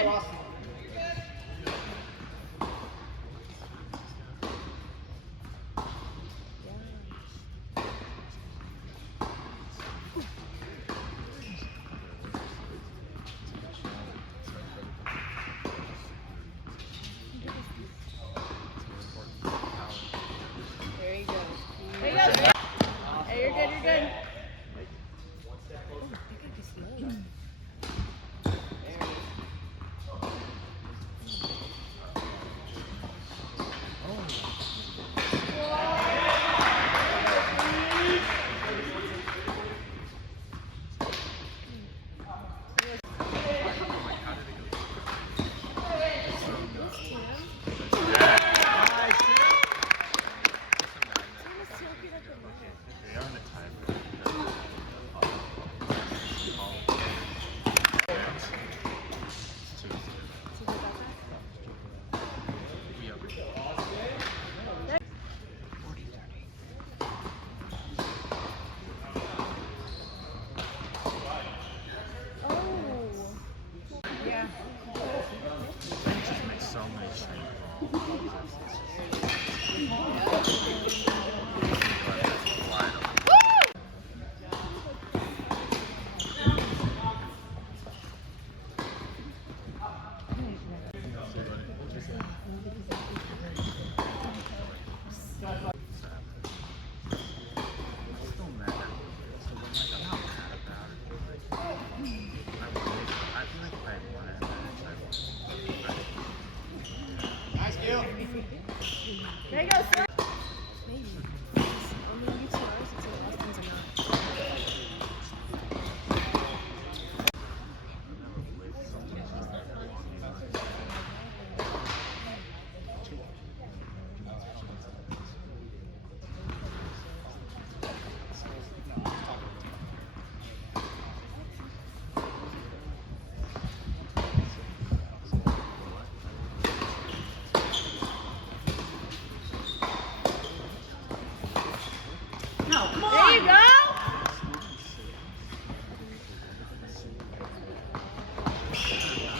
There you go.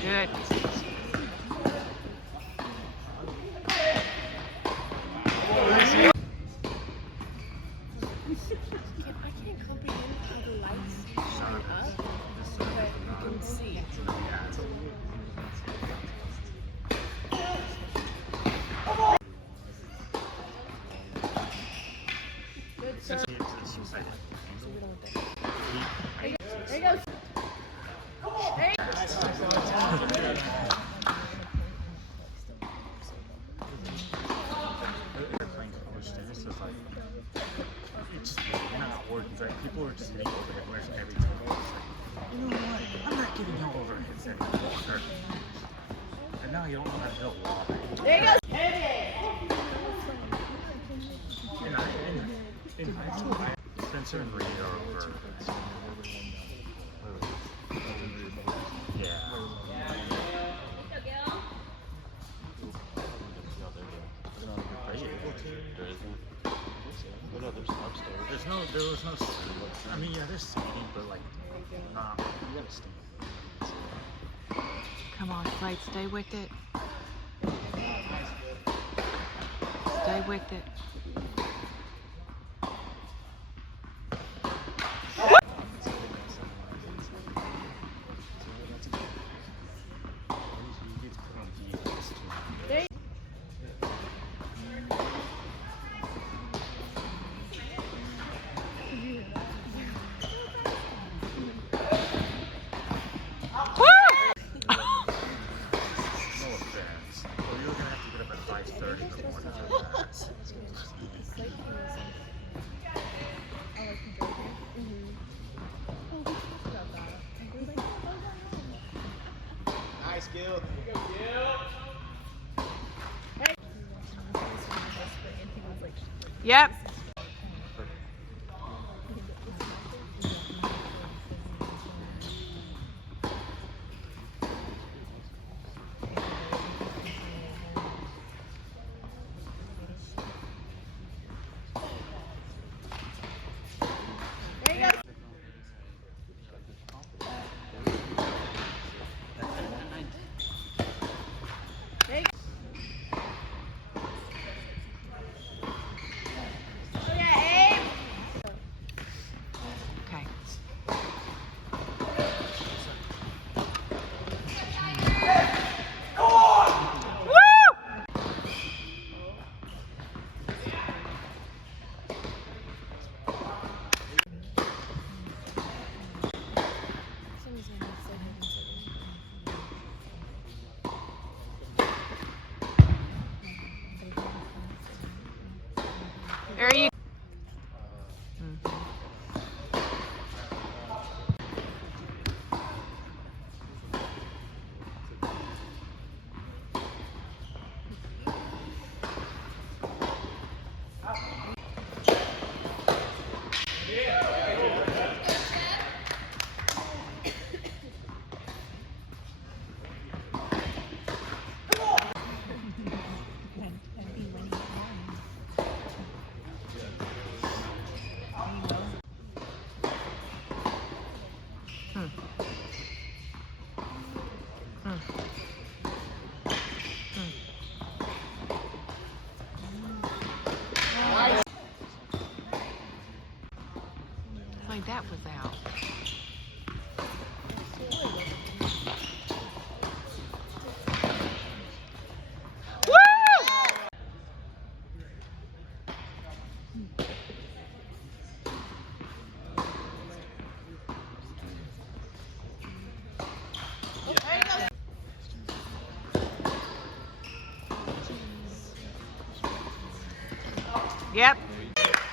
Good. I can't comprehend how the lights shine up, but you can see. Good serve. There you go. Hey. People are just hitting overhead every time. You know what? I'm not giving you overheads anymore. And now you don't know how to hit a wall. There you go. In high school, Spencer and Reed are over. Yeah. There was no, I mean, yeah, there's seating, but like, you gotta stand. Come on, Slade, stay with it. Stay with it. Nice, Gil. Yep. Like that was out. Yep.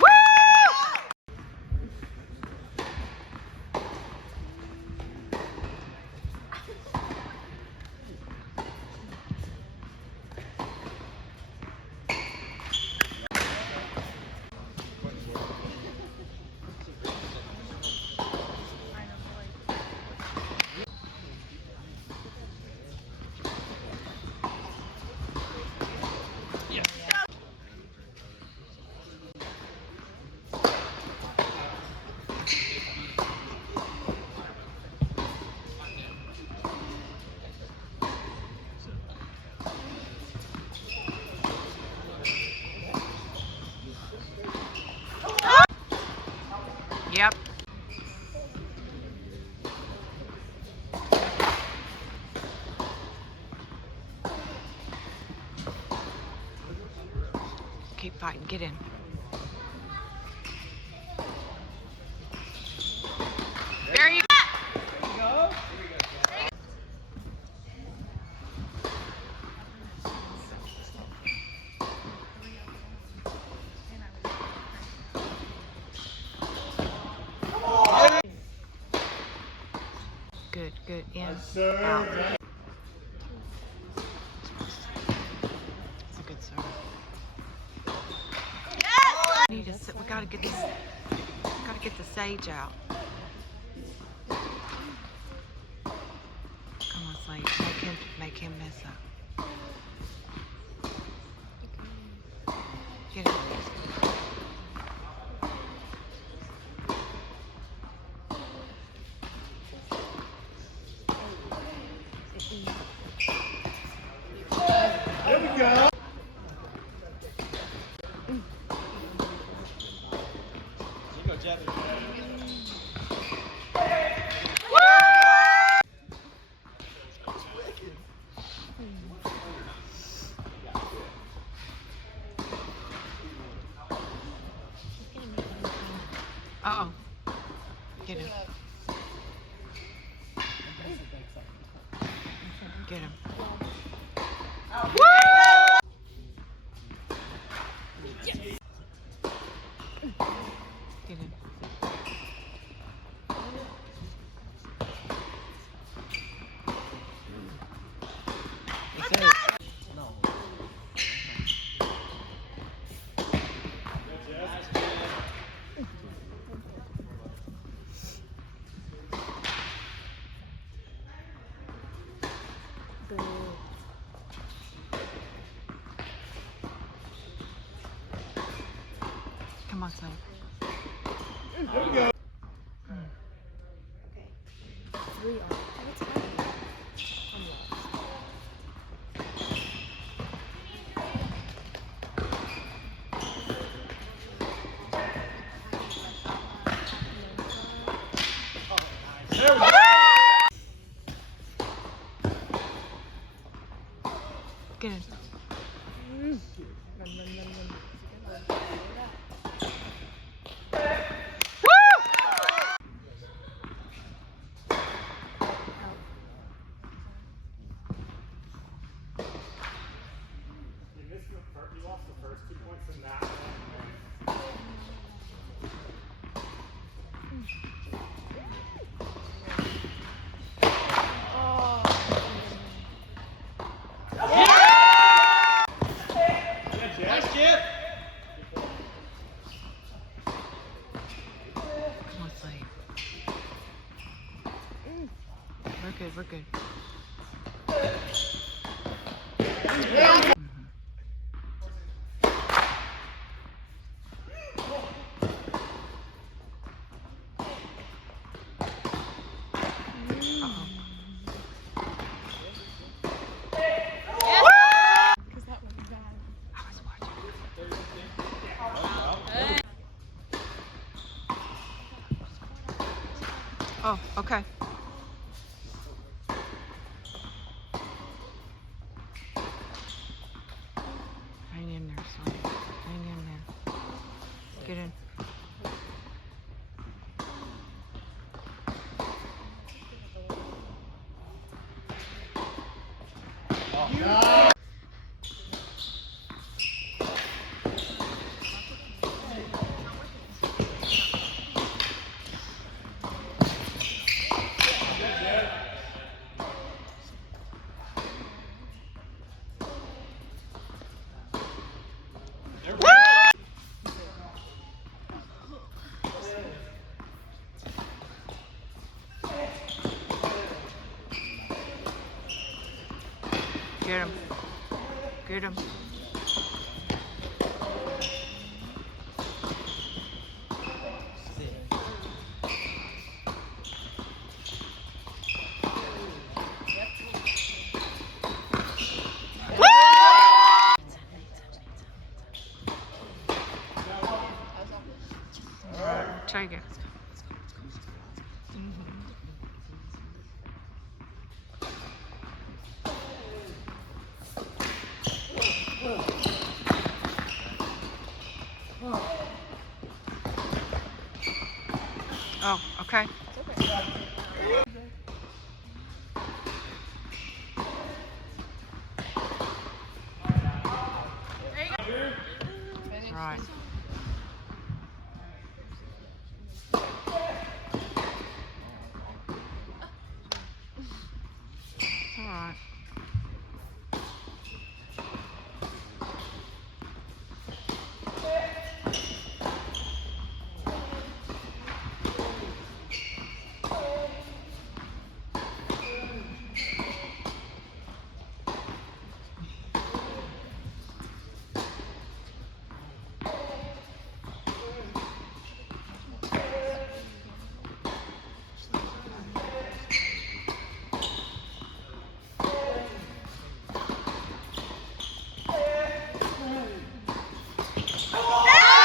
Woo! Yep. Keep fighting. Get in. There you go. Good, good. In, out. It's a good serve. We need to sit. We gotta get this. Gotta get the sage out. Come on, Slade. Make him mess up. Get it. There we go. You go, Jeff. Uh-oh. Get him. Get him. Get him. Come on, Slade. There we go. Okay. 3 on. What's happening? I'm lost. There we go. Get him. Run. You lost the first 2 points in that one. Nice, Jeff. Come on, Slade. We're good. Oh, okay. Hang in there, son. Hang in there. Get in. Get him. Get him. Take it. Oh, okay. Right. It's all right.